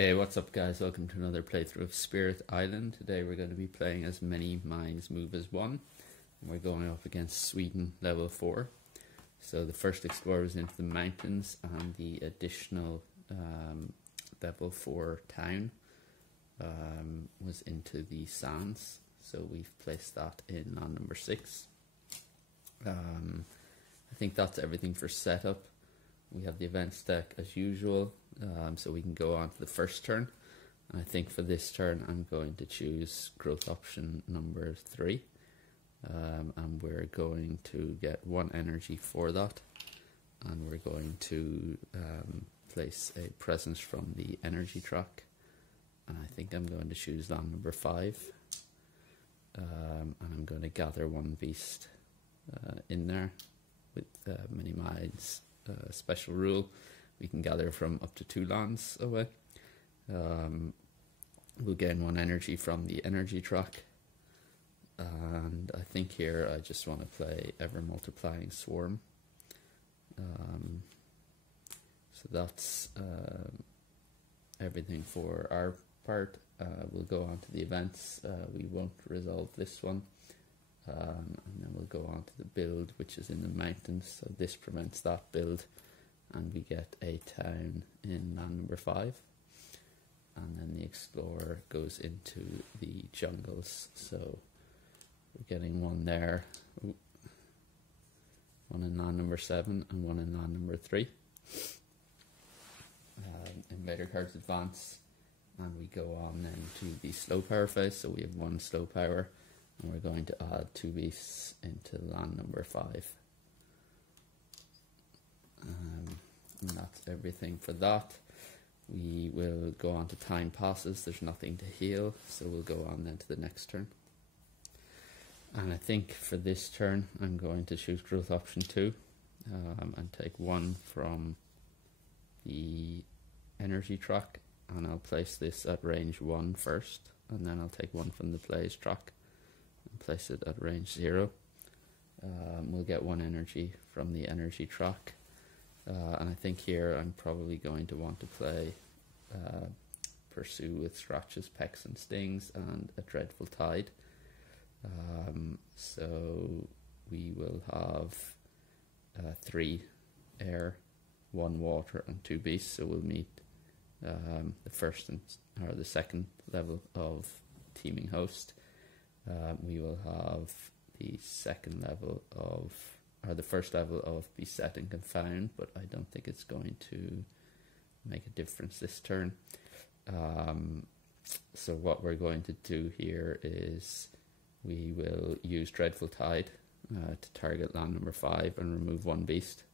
Hey, what's up guys? Welcome to another playthrough of Spirit Island. Today we're going to be playing as Many Minds Move as One. And we're going up against Sweden level 4. So the first explorer was into the mountains and the additional level 4 town was into the sands. So we've placed that in land number 6. I think that's everything for setup. We have the events deck as usual, so we can go on to the first turn. And I think for this turn I'm going to choose growth option number 3, and we're going to get 1 energy for that, and we're going to place a presence from the energy track, and I think I'm going to choose land number 5, and I'm going to gather 1 beast in there with Many Minds. Special rule, we can gather from up to 2 lands away. We'll gain 1 energy from the energy track, and I think here I just want to play ever multiplying swarm. So that's everything for our part. We'll go on to the events. We won't resolve this one, and then we'll go on to the build, which is in the mountains. So this prevents that build, and we get a town in land number 5, and then the explorer goes into the jungles. So we're getting 1 there. Ooh. 1 in land number 7 and 1 in land number 3. Invader cards advance, and we go on then to the slow power phase. So we have 1 slow power, and we're going to add 2 beasts into land number 5. And that's everything for that. We will go on to time passes. There's nothing to heal, so we'll go on then to the next turn. And I think for this turn I'm going to choose growth option 2, and take 1 from the energy track, and I'll place this at range 1 first, and then I'll take 1 from the plays track and place it at range 0. We'll get 1 energy from the energy track, and I think here I'm probably going to want to play Pursue with Scratches, Pecks and Stings, and a Dreadful Tide. So we will have 3 air, 1 water and 2 beasts, so we'll meet the first or the second level of Teeming Host. We will have the second level of, or the first level of Beset and Confound, but I don't think it's going to make a difference this turn. So what we're going to do here is we will use Dreadful Tide to target land number 5 and remove 1 beast.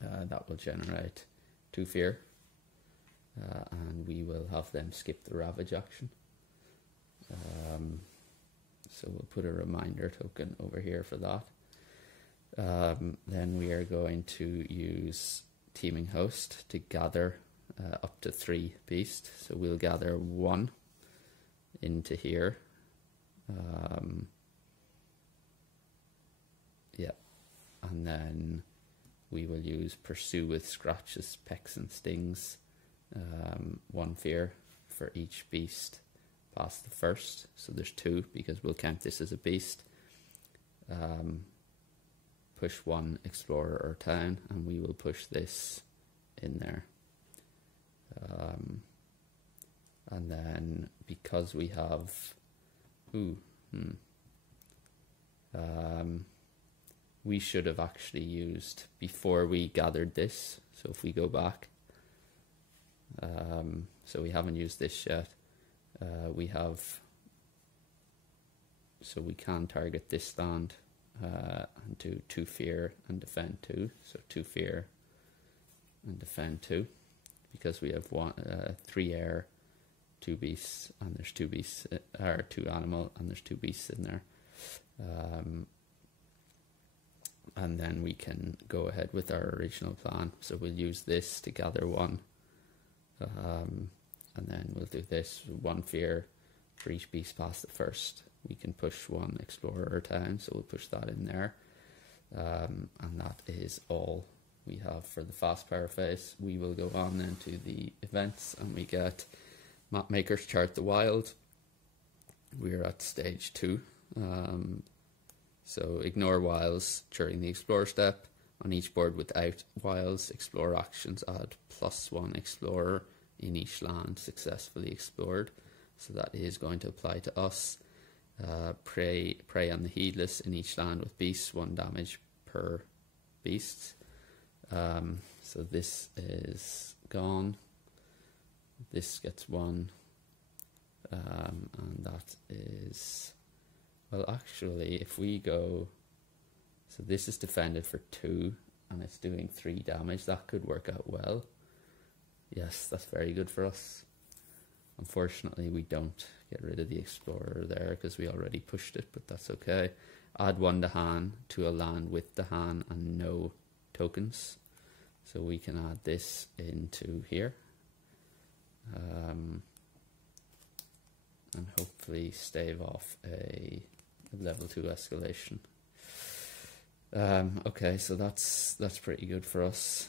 That will generate 2 fear, and we will have them skip the Ravage action. So we'll put a reminder token over here for that. Then we are going to use Teeming Host to gather up to 3 beasts. So we'll gather 1 into here. Yeah, and then we will use Pursue with Scratches, Pecks and Stings, 1 fear for each beast past the first. So there's 2 because we'll count this as a beast. Push 1 explorer or town, and we will push this in there. And then because we have we should have actually used before we gathered this. So if we go back, so we haven't used this yet. We have, so we can target this land and do 2 fear and defend 2. So 2 fear and defend 2, because we have 3 air, 2 beasts, and there's 2 beasts, or 2 animal, and there's 2 beasts in there. And then we can go ahead with our original plan. So we'll use this to gather 1, and then we'll do this 1 fear for each beast past the first. We can push 1 explorer or town, so we'll push that in there, and that is all we have for the fast power phase. We will go on then to the events, and we get Mapmaker's Chart the Wild. We're at stage 2. So ignore wilds during the explore step. On each board without wilds, explore actions add +1 explorer in each land successfully explored. So that is going to apply to us. Prey on the heedless in each land with beasts, 1 damage per beast. So this is gone. This gets 1. And that is, well, actually, if we go, so this is defended for 2 and it's doing 3 damage. That could work out well. Yes, that's very good for us. Unfortunately, we don't get rid of the explorer there because we already pushed it, but that's okay. Add 1 Dahan to a land with Dahan and no tokens. So we can add this into here. And hopefully stave off a level 2 escalation. Okay, so that's pretty good for us.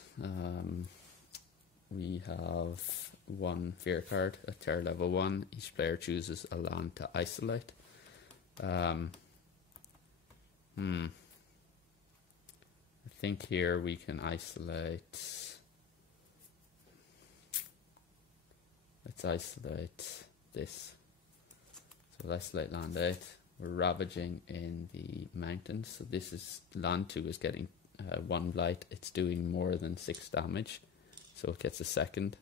We have 1 fear card at tier level 1. Each player chooses a land to isolate. I think here we can isolate. Let's isolate this. So let's isolate land 8. We're ravaging in the mountains. So this is land 2 is getting 1 blight. It's doing more than 6 damage. So it gets a 2nd.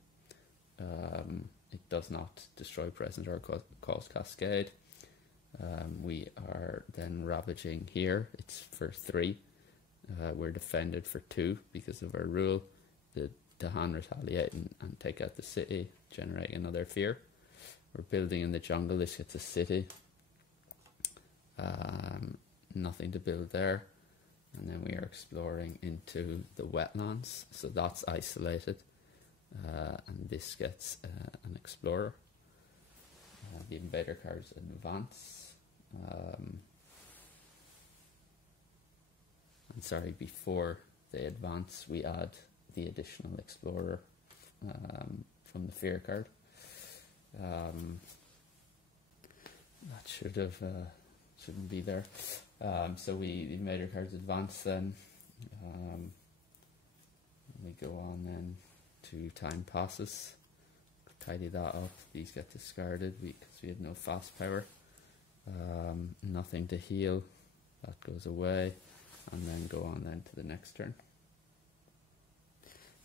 It does not destroy present or cause cascade. We are then ravaging here. It's for 3. We're defended for 2 because of our rule. The Dahan retaliate and take out the city, generating another fear. We're building in the jungle. This gets a city. Nothing to build there. And then we are exploring into the wetlands. So that's isolated. And this gets an explorer. The invader cards advance. And sorry, before they advance, we add the additional explorer from the fear card. That shouldn't be there. So the invader cards advance then. We go on then to time passes. Tidy that up. These get discarded because we had no fast power. Nothing to heal. That goes away. And then go on then to the next turn.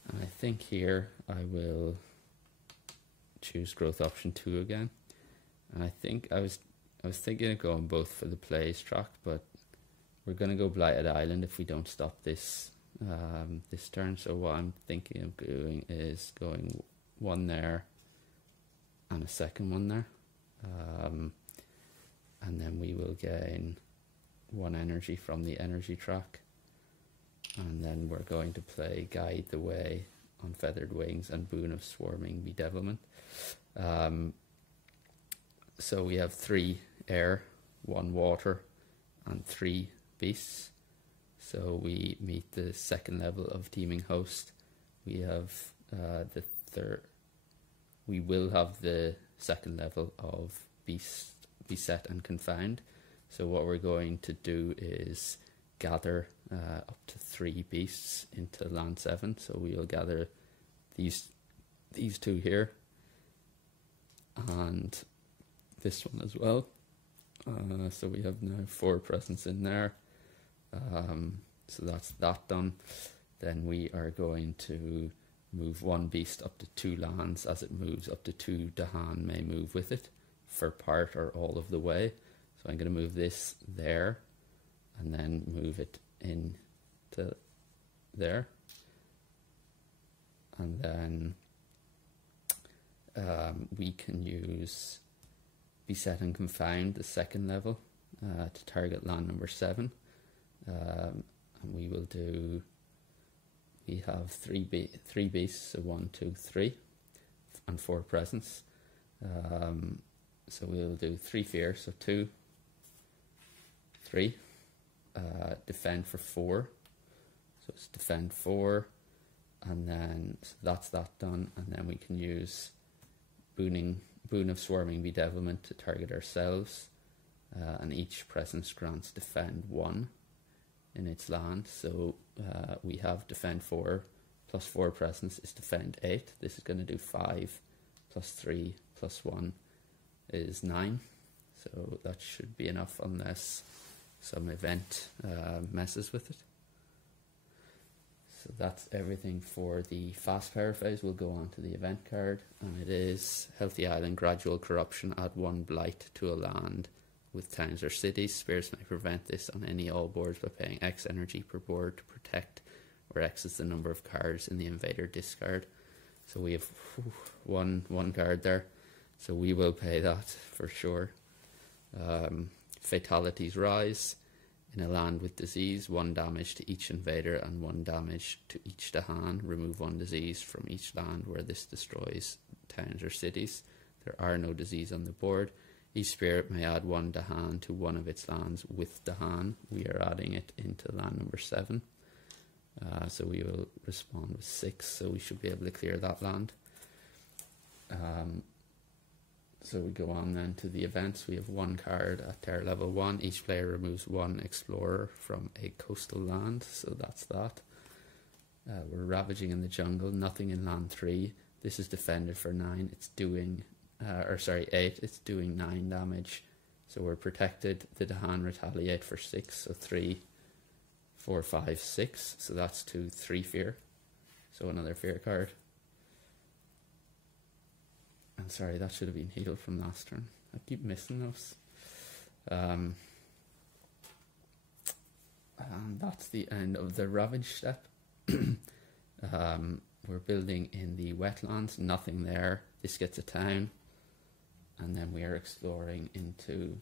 And I think here I will choose growth option 2 again. And I think I was thinking of going both for the plays track, but we're going to go Blighted Island if we don't stop this this turn. So what I'm thinking of doing is going 1 there and a 2nd one there. And then we will gain 1 energy from the energy track. And then we're going to play Guide the Way on Feathered Wings and Boon of Swarming Bedevilment. So we have 3 air, 1 water, and 3 beasts. So we meet the 2nd level of Teeming Host. We have the 3rd. We will have the 2nd level of Beset and Confound. So what we're going to do is gather up to 3 beasts into land 7. So we'll gather these 2 here and this one as well. So we have now 4 presents in there. So that's that done. Then we are going to move 1 beast up to 2 lands. As it moves up to 2, Dahan may move with it for part or all of the way. So I'm going to move this there and then move it in to there. And then we can use Beset and Confound, the 2nd level, to target land number 7. And we will do, we have 3 beasts, so 1, 2, 3, and 4 presents. So we'll do 3 fear, so 2, 3, defend for 4. So it's defend 4, And then so that's that done, and then we can use Boon of Swarming Bedevilment to target ourselves, and each presence grants defend 1 in its land. So we have defend 4 plus 4 presence is defend 8. This is going to do 5 plus 3 plus 1 is 9. So that should be enough unless some event messes with it. So that's everything for the fast power phase. We'll go on to the event card, and it is Healthy Island, Gradual Corruption, add 1 blight to a land with towns or cities. Spirits may prevent this on any all boards by paying X energy per board to protect, where X is the number of cards in the invader discard. So we have one card there, so we will pay that for sure. Fatalities Rise. In a land with disease, 1 damage to each invader and 1 damage to each Dahan. Remove 1 disease from each land where this destroys towns or cities. There are no disease on the board. Each spirit may add 1 Dahan to one of its lands with Dahan. We are adding it into land number 7. So we will respond with 6, so we should be able to clear that land. So we go on then to the events. We have 1 card at terror level 1. Each player removes 1 explorer from a coastal land, so that's that. We're Ravaging in the Jungle, nothing in land 3. This is defended for 9. It's doing, 8. It's doing 9 damage. So we're protected. The Dahan retaliate for 6, so 3, 4, 5, 6. So that's to 3 fear. So another fear card. I'm sorry, that should have been healed from last turn. I keep missing those. And that's the end of the Ravage step. We're building in the wetlands, nothing there. This gets a town. And then we are exploring into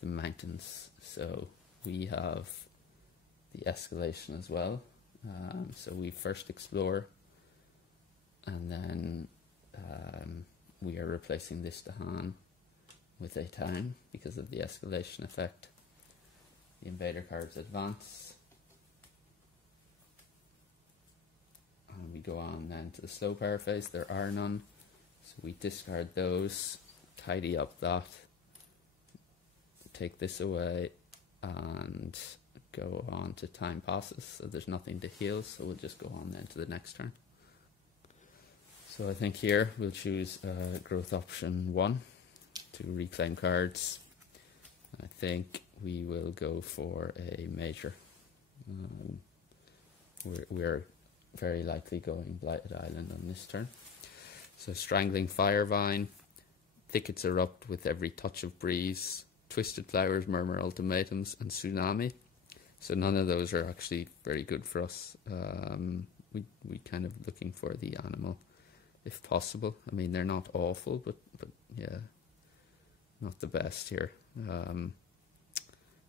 the mountains. So we have the escalation as well. So we first explore, and then we are replacing this Dahan with a town because of the escalation effect. The invader cards advance, and we go on then to the slow power phase. There are none, so we discard those, tidy up that, take this away, and go on to time passes. So there's nothing to heal, so we'll just go on then to the next turn. So I think here we'll choose growth option 1 to reclaim cards. I think we will go for a major. We're very likely going Blighted Island on this turn. So Strangling Firevine, Thickets Erupt with every touch of breeze, Twisted Flowers, Murmur Ultimatums, and Tsunami. So none of those are actually very good for us. We kind of looking for the animal if possible. I mean, they're not awful, but yeah, not the best here.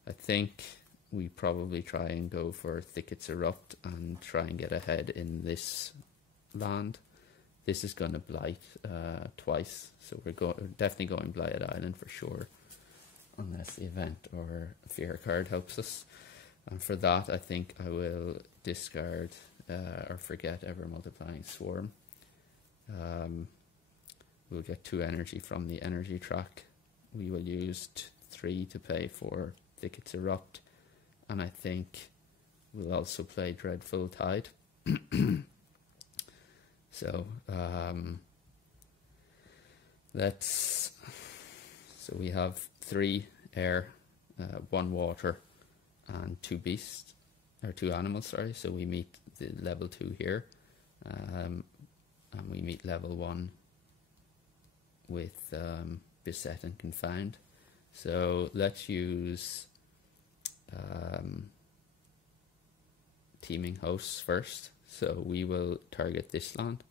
I think we probably try and go for Thickets Erupt and try and get ahead in this land. This is going to blight twice, so we're definitely going Blighted Island for sure, unless the event or fear card helps us. And for that, I think I will discard or forget Ever Multiplying Swarm. We'll get 2 energy from the energy track. We will use 3 to pay for Thickets Erupt, and I think we'll also play Dreadful Tide. So so we have 3 air, 1 water, and 2 beasts, or 2 animals, sorry. So we meet the level 2 here, and we meet level 1 with Beset and Confound. So let's use Teeming Hosts first. So we will target this land,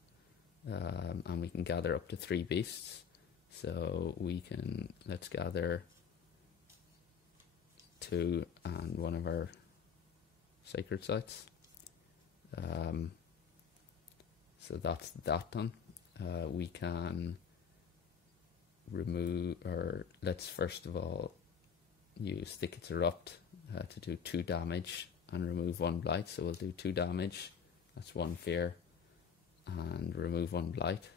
and we can gather up to 3 beasts. So let's gather 2 and one of our sacred sites. So that's that done. We can remove, or let's first of all use Thickets Erupt to do 2 damage and remove 1 blight. So we'll do 2 damage, That's one fear. And remove one blight,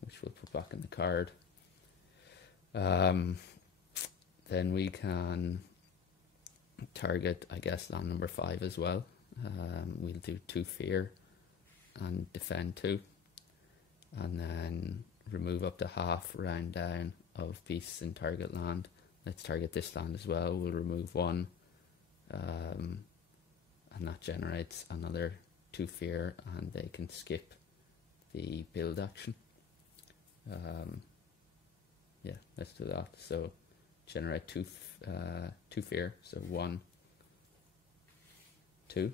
which we'll put back in the card. Then we can target, I guess, land number 5 as well. We'll do 2 fear and defend 2. And then remove up to half round down of beasts in target land. Let's target this land as well. We'll remove 1. And that generates another 2 fear, and they can skip the build action. Yeah, let's do that. So generate 2 fear, so 1, 2,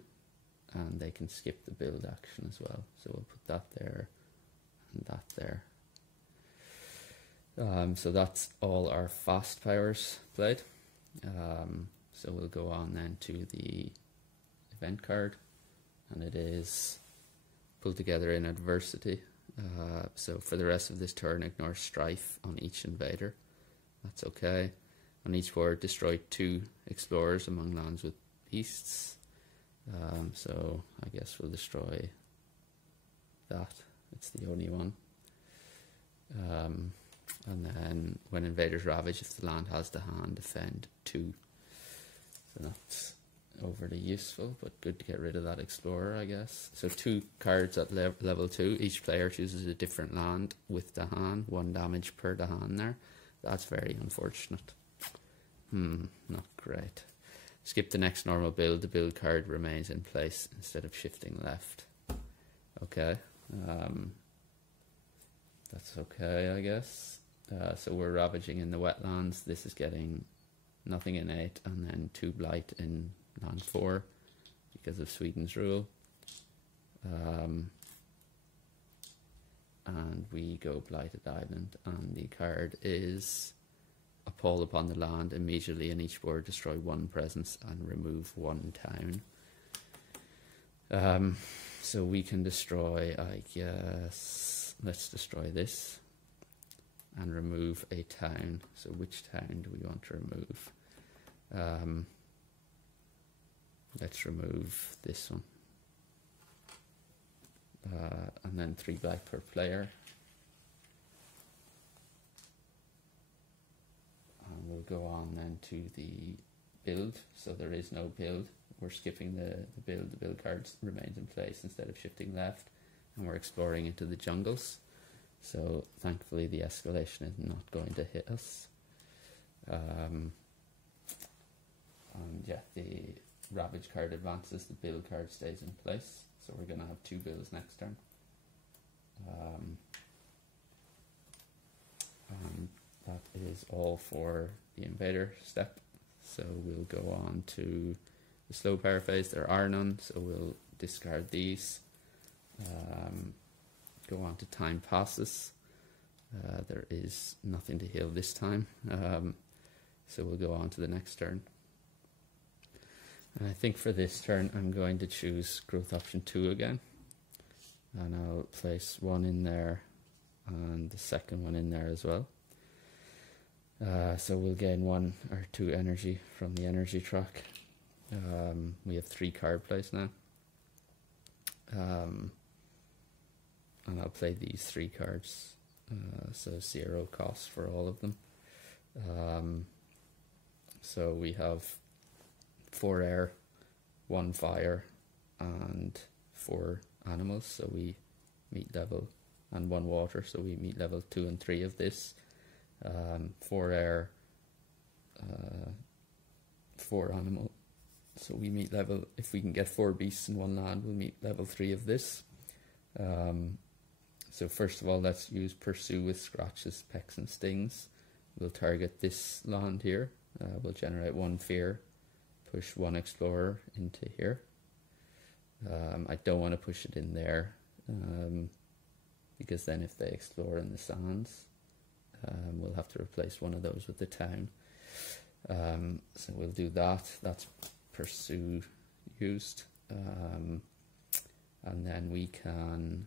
and they can skip the build action as well. So we'll put that there and that there. So that's all our fast powers played. So we'll go on then to the event card, and it is pulled together in adversity. So for the rest of this turn, ignore strife on each invader. That's okay. On each board, destroy 2 explorers among lands with beasts. So I guess we'll destroy that. It's the only one. And then when invaders ravage, if the land has the hand, defend 2. So that's overly useful, but good to get rid of that explorer, I guess. So 2 cards at level 2. Each player chooses a different land with the hand. 1 damage per the hand there. That's very unfortunate. Not great. Skip the next normal build. The build card remains in place instead of shifting left. Okay. That's okay, I guess. So we're ravaging in the wetlands. This is getting nothing in 8 and then 2 blight in land 4 because of Sweden's rule. And we go Blighted Island, and the card is Appall upon the land. Immediately in each board, destroy 1 presence and remove 1 town. So we can destroy, I guess, let's destroy this and remove a town. So which town do we want to remove? Let's remove this one. And then 3 black per player. And we'll go on then to the build. So there is no build. We're skipping the build. The build card remains in place instead of shifting left. And we're exploring into the jungles. So thankfully the escalation is not going to hit us. And yeah, the Ravage card advances, the build card stays in place. So we're going to have 2 builds next turn. And that is all for the invader step. So we'll go on to the slow power phase. There are none, so we'll discard these. Go on to time passes. There is nothing to heal this time. So we'll go on to the next turn. And I think for this turn I'm going to choose growth option 2 again. And I'll place 1 in there and the second one in there as well. So we'll gain 1 or 2 energy from the energy track. We have 3 card plays now. And I'll play these 3 cards. So 0 cost for all of them. So we have 4 air, 1 fire, and 4 animals, so we meet level, and 1 water, so we meet level 2 and 3 of this. 4 air, 4 animal, so we meet level, if we can get 4 beasts in 1 land, we'll meet level 3 of this. So first of all, let's use Pursue with scratches, pecks and stings. We'll target this land here. We'll generate 1 fear, push 1 explorer into here. I don't want to push it in there, because then if they explore in the sands, we'll have to replace one of those with the town. So we'll do that. That's Pursue used. And then we can,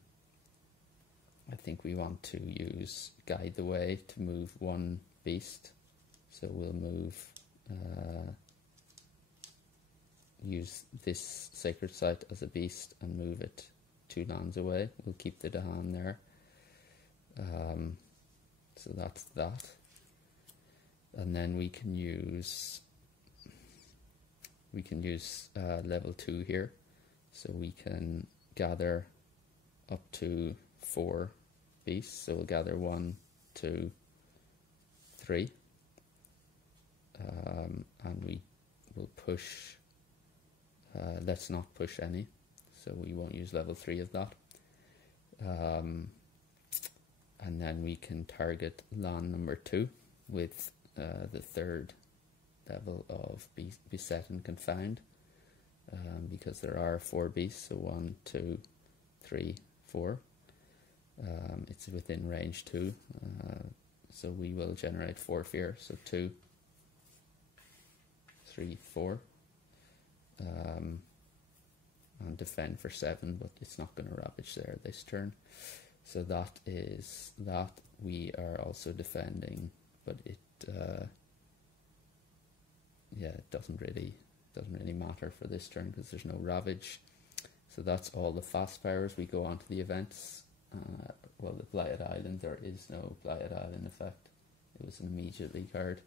I think we want to use Guide the Way to move 1 beast. So we'll move use this sacred site as a beast and move it 2 lands away. We'll keep the Dahan there. So that's that. And then we can use level 2 here. So we can gather up to 4 beasts. So we'll gather 1, 2, 3. And we will push, let's not push any. So we won't use level 3 of that. And then we can target land number 2 with the 3rd level of beset and confound, because there are 4 beasts, so 1, 2, 3, 4. It's within range 2, so we will generate 4 fear, so 2, 3, 4, and defend for 7, but it's not going to ravage there this turn. So that is that. We are also defending, but it it doesn't really matter for this turn because there's no ravage. So that's all the fast powers. We go on to the events. Well, the Blighted Island, there is no Blighted Island effect. It was an immediately card.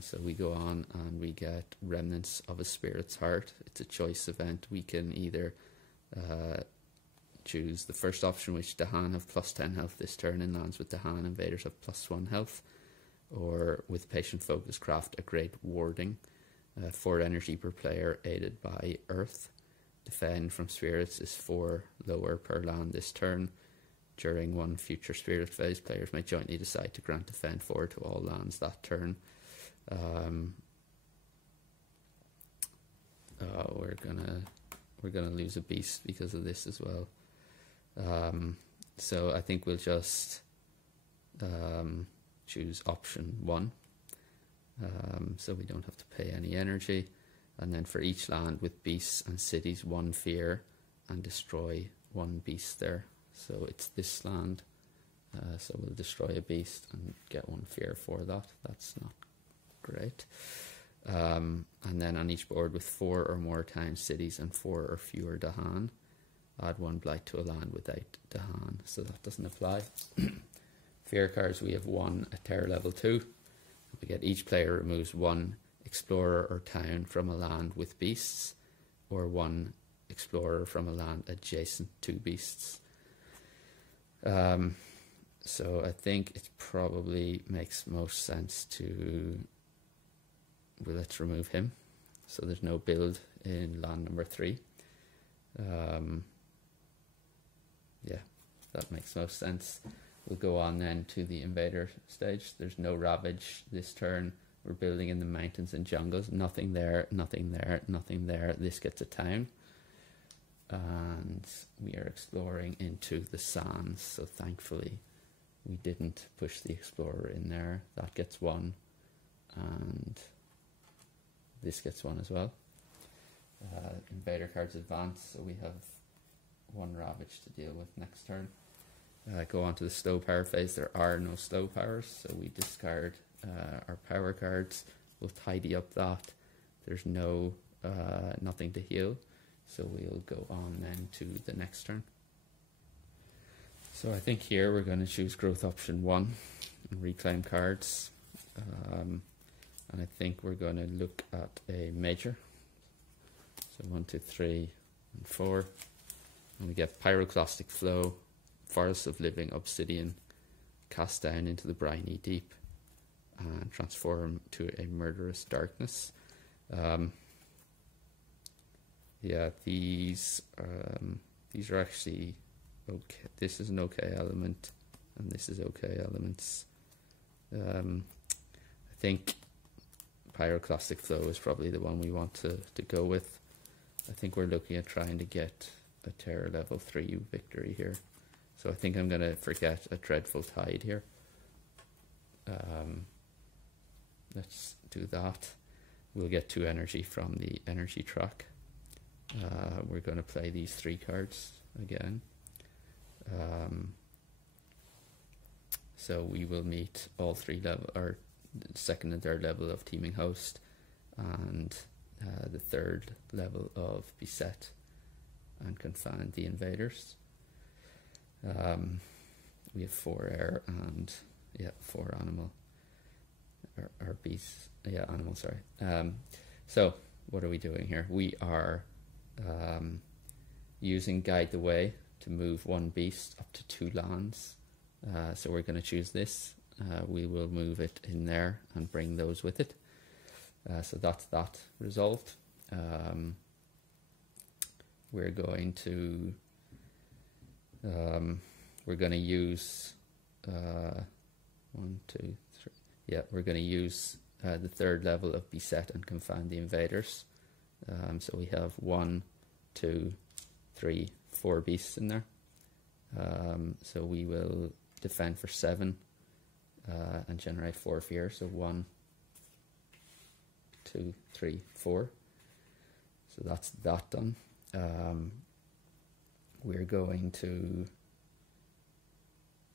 So we go on and we get Remnants of a Spirit's Heart. It's a choice event. We can either choose the first option, which Dahan have plus 10 health this turn, and lands with Dahan invaders have plus 1 health, or with Patient Focus craft a Great Warding, 4 energy per player aided by Earth. Defend from spirits is 4 lower per land this turn. During one future spirit phase, players may jointly decide to grant defend 4 to all lands that turn. We're gonna lose a beast because of this as well. So I think we'll just choose option 1, so we don't have to pay any energy. And then for each land with beasts and cities, 1 fear, and destroy 1 beast there. So it's this land, so we'll destroy a beast and get 1 fear for that. That's not great. And then on each board with 4 or more towns, cities, and 4 or fewer Dahan, add 1 blight to a land without Dahan, so that doesn't apply. Fear cards, we have 1 at terror level 2. We get each player removes 1 explorer or town from a land with beasts, or 1 explorer from a land adjacent to beasts. So I think it probably makes most sense to, well, let's remove him. So there's no build in land number 3. Yeah, that makes most sense. We'll go on then to the invader stage. There's no ravage this turn. We're building in the mountains and jungles. Nothing there, nothing there, nothing there. This gets a town. And we are exploring into the sands. So thankfully we didn't push the explorer in there. That gets 1. And this gets 1 as well. Invader cards advance, so we have 1 ravage to deal with next turn. Go on to the slow power phase. There are no slow powers, so we discard our power cards. We'll tidy up that. There's no nothing to heal, so we'll go on then to the next turn. So I think here we're going to choose growth option 1 and reclaim cards, and I think we're going to look at a major. So 1, 2, 3, and 4, and we get Pyroclastic Flow, Forest of Living Obsidian, cast down into the briny deep, and transform to a murderous darkness. Yeah, these are actually okay. This is an okay element, and this is okay elements. I think Pyroclastic Flow is probably the one we want to go with. I think we're looking at trying to get a terror level 3 victory here. So I think I'm going to forget a Dreadful Tide here. Let's do that. We'll get 2 energy from the energy track. We're going to play these 3 cards again. So we will meet all 3 level, or second and third level of Teeming Host, and the third level of beset and confound the invaders. We have 4 air and 4 animal, or beasts, animal, sorry. So what are we doing here? We are using Guide the Way to move 1 beast up to 2 lands. So we're going to choose this. We will move it in there and bring those with it. So that's that resolved. We're going to use 1, 2, 3. Yeah, we're going to use the third level of beset and confound the invaders. So we have 1, 2, 3, 4 beasts in there. So we will defend for 7 and generate 4 fear. So 1, 2, 3, 4. So that's that done. We're going to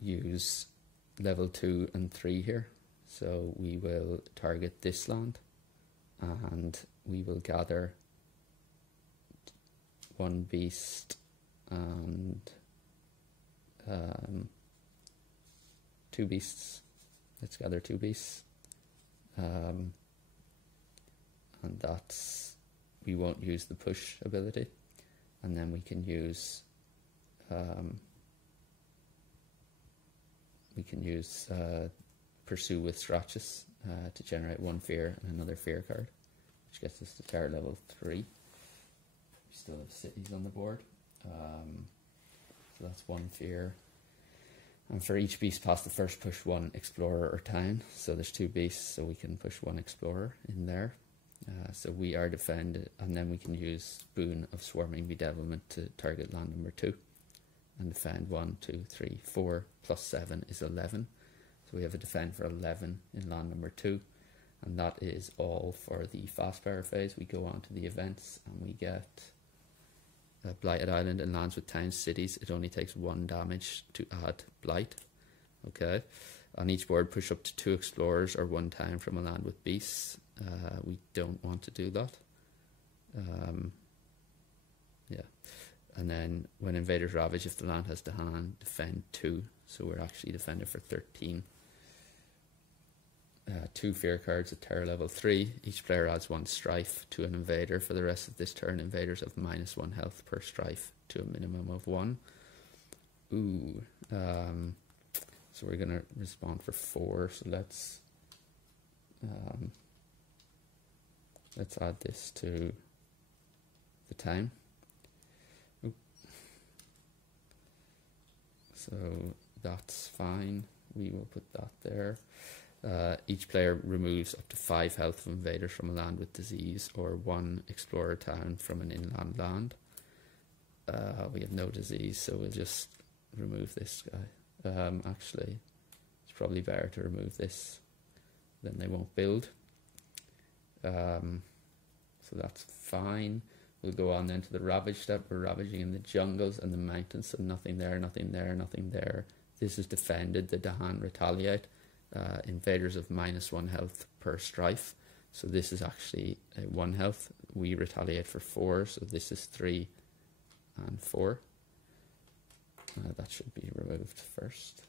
use level 2 and 3 here. So we will target this land and we will gather 1 beast and 2 beasts. Let's gather 2 beasts. And that's, we won't use the push ability. And then we can use Pursue with Scratches to generate 1 fear and another fear card, which gets us to terror level 3. We still have cities on the board. So that's 1 fear. And for each beast past the first, push 1 explorer or town. So there's 2 beasts, so we can push 1 explorer in there. So we are defended, and then we can use Boon of Swarming Bedevilment to target land number 2. And defend 1, 2, 3, 4, plus 7 is 11. So we have a defend for 11 in land number 2. And that is all for the fast power phase. We go on to the events and we get Blighted Island and lands with towns, cities. It only takes 1 damage to add Blight. Okay. On each board, push up to 2 explorers or 1 town from a land with beasts. We don't want to do that. Yeah. And then when invaders ravage, if the land has to hand, defend 2. So we're actually defended for 13. 2 fear cards at terror level 3. Each player adds 1 strife to an invader. For the rest of this turn, invaders have -1 health per strife to a minimum of 1. Ooh. So we're going to respond for 4. So let's add this to the town. Oop. So that's fine. We will put that there. Each player removes up to 5 health of invaders from a land with disease or 1 explorer town from an inland land. We have no disease, so we'll just remove this guy. Actually, it's probably better to remove this, then they won't build. So that's fine. We'll go on then to the ravage step. We're ravaging in the jungles and the mountains, so nothing there, nothing there, nothing there. This is defended. The Dahan retaliate. Invaders of -1 health per strife. So this is actually 1 health. We retaliate for 4, so this is 3 and 4. That should be removed first.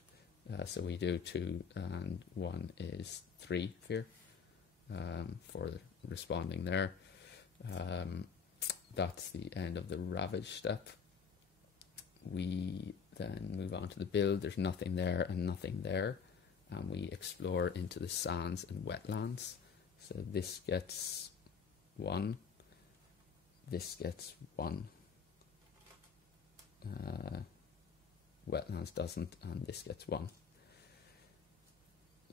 So we do 2 and 1 is 3 fear for responding there. That's the end of the ravage step. We then move on to the build. There's nothing there and nothing there. And we explore into the sands and wetlands. So this gets 1. This gets 1. Wetlands doesn't, and this gets 1.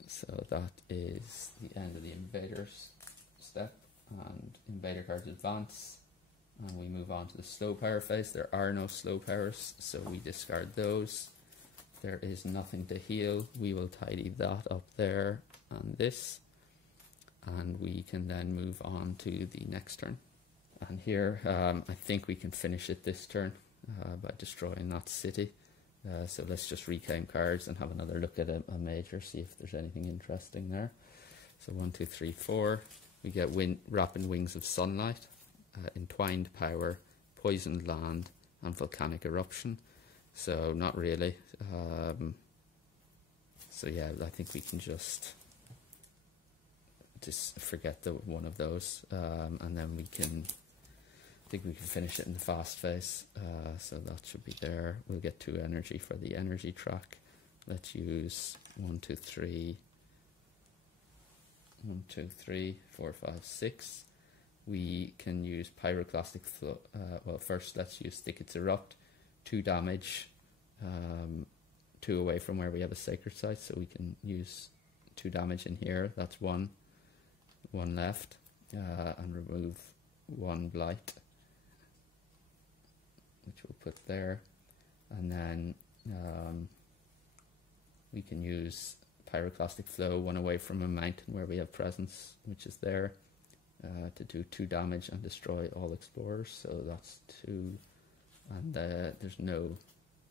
So that is the end of the invaders step. And invader cards advance. And we move on to the slow power phase. There are no slow powers, so we discard those. There is nothing to heal. We will tidy that up there and this. And we can then move on to the next turn. And here, I think we can finish it this turn by destroying that city. So let's just reclaim cards and have another look at a major, see if there's anything interesting there. So 1, 2, 3, 4. We get Rapid Wings of Sunlight. entwined power, poisoned land, and volcanic eruption. So not really. So yeah, I think we can just forget the one of those, and then I think we can finish it in the fast phase. So that should be there. We'll get 2 energy for the energy track. Let's use 1, 2, 3, 1, 2, 3, 4, 5, 6. We can use pyroclastic flow. Well, first let's use Thickets Erupt, 2 damage, 2 away from where we have a sacred site, so we can use 2 damage in here. That's 1 left, and remove 1 blight, which we'll put there, and then we can use Pyroclastic Flow, 1 away from a mountain where we have presence, which is there, to do 2 damage and destroy all explorers. So that's 2, and there's no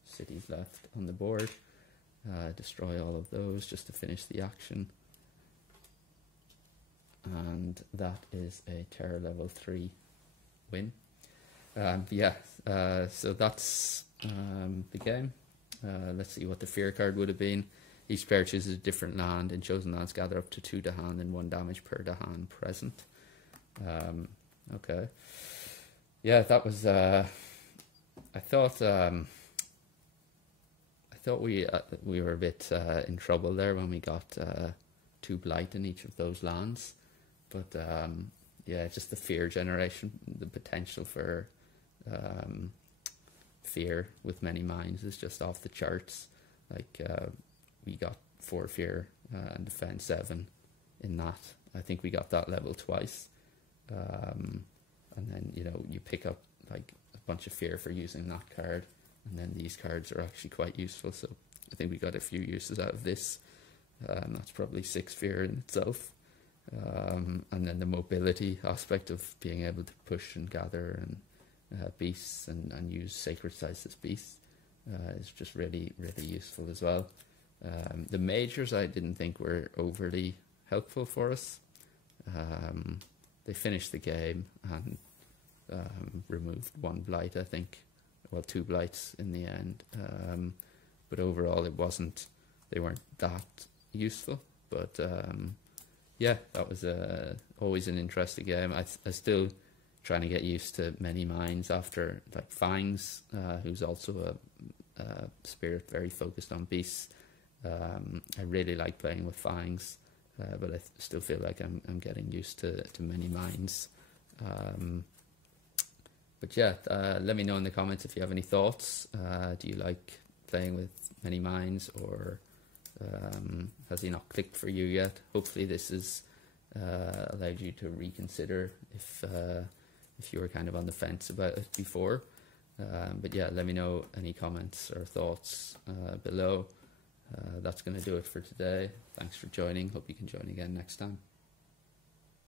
cities left on the board. Destroy all of those just to finish the action, and that is a terror level 3 win. So that's the game. Let's see what the fear card would have been. Each player chooses a different land, and chosen lands gather up to 2 Dahan and 1 damage per Dahan present. Okay. Yeah, that was. I thought we were a bit in trouble there when we got 2 blight in each of those lands, but yeah, just the fear generation, the potential for fear with many minds is just off the charts. Like we got 4 fear and defense 7 in that. I think we got that level twice, and then you pick up like a bunch of fear for using that card, and then these cards are actually quite useful. So I think we got a few uses out of this. That's probably 6 fear in itself, and then the mobility aspect of being able to push and gather and beasts and use sacred sites as beasts is just really useful as well. The majors I didn't think were overly helpful for us. They finished the game and removed 1 blight, I think. Well, 2 blights in the end. But overall they weren't that useful. But yeah, that was always an interesting game. I still trying to get used to many minds after, like Fangs, who's also a spirit very focused on beasts. I really like playing with Fangs, but I still feel like I'm getting used to many minds. But yeah, let me know in the comments if you have any thoughts. Do you like playing with many minds, or has he not clicked for you yet? Hopefully this has allowed you to reconsider if you were kind of on the fence about it before. But yeah, let me know any comments or thoughts below. That's going to do it for today. Thanks for joining. Hope you can join again next time.